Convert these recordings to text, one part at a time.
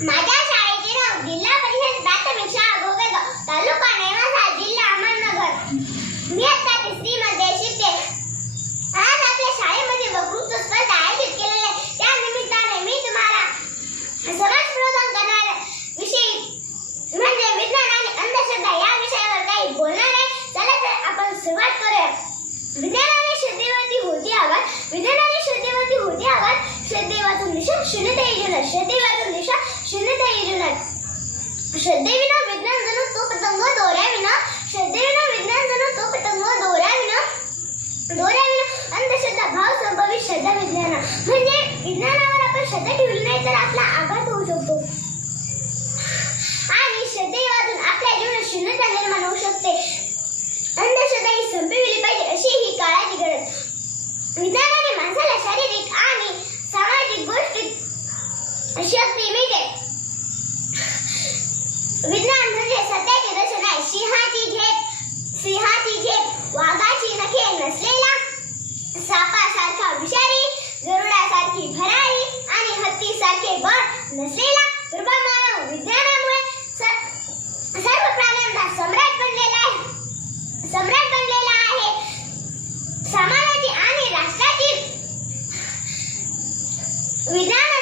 माझ्या शाळेचे नाव जिल्हा परिषद प्राथमिक शाळा गोगलगाव तालुका नेवासा जिल्हा अहमदनगर. मी आता तिसरी मध्ये शिकते. आज आपल्या शाळेमध्ये वक्तृत्व स्पर्धा आयोजित केलेली आहे. त्या निमित्ताने मी तुम्हाला समाज प्रबोधन करणार विषयी म्हणजे विज्ञान आणि अंधश्रद्धा या विषयावर काही बोलणार आहे. चला तर आपण सुरुवात करूया. विज्ञान आणि श्रद्धेवरती होती आवाज. विज्ञान आणि श्रद्धेवरती होती आवाज. श्रद्धेवाचून विषय शून्यता योजना श्रद्धेवर श्रद्धेविना विज्ञान जणू तो पतंग दोऱ्याविना. श्रद्धेविना विज्ञान जणू तो पतंग दोऱ्याविना. दोऱ्याविना अंधश्रद्धा भाव संभवित श्रद्धा विज्ञान. म्हणजे विज्ञानावर आपण श्रद्धा ठेवली नाही तर आपला आघात होऊ शकतो. आणि श्रद्धेवादून आपल्या जीवनात शून्यता निर्माण होऊ शकते. अंधश्रद्धा ही संपविली पाहिजे अशी ही काळाची गरज. विज्ञानाने माणसाला शारीरिक आणि सामाजिक गोष्टीत शक्ती मिळते विज्ञान म्हणजे सत्याची रचना आहे सिंहाची झेप सिंहाची झेप वाघाची नखे नसलेला सापासारखा विषारी गरुडासारखी भरारी आणि हत्तीसारखे बळ नसलेला कृपा मानव विज्ञानामुळे सर्व प्राण्यांचा सम्राट बनलेला आहे सम्राट बनलेला आहे समाजाची आणि राष्ट्राची विज्ञान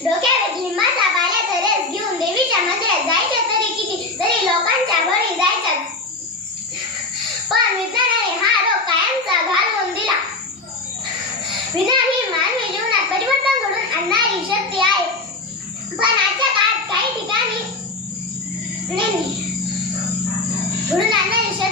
डोक्यावर लिंबाचा पाल्याचा रस घेऊन देवीच्या मंदिरात जायच्या तरी किती तरी लोकांच्या बळी जायच्या पण विज्ञानाने हा रोग कायमचा घालवून दिला. विज्ञान ही मानवी जीवनात परिवर्तन घडून आणणारी शक्ती आहे. पण आजच्या काळात काही ठिकाणी घडून आणणारी शक्ती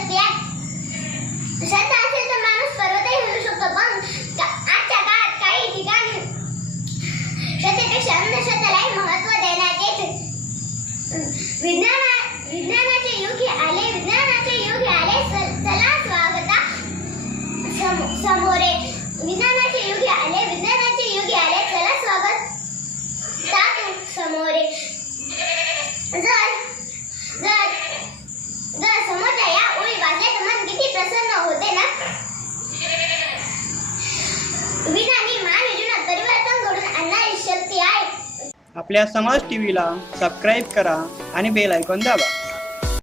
जर जर समोरच्या या ओळी वाचल्या तर मन किती प्रसन्न होते ना? विज्ञान ही मानवी जीवनात परिवर्तन घडून आणणारी शक्ती आहे. आपल्या समाज टीव्हीला सबस्क्राईब करा आणि बेल ऐकून दाबा.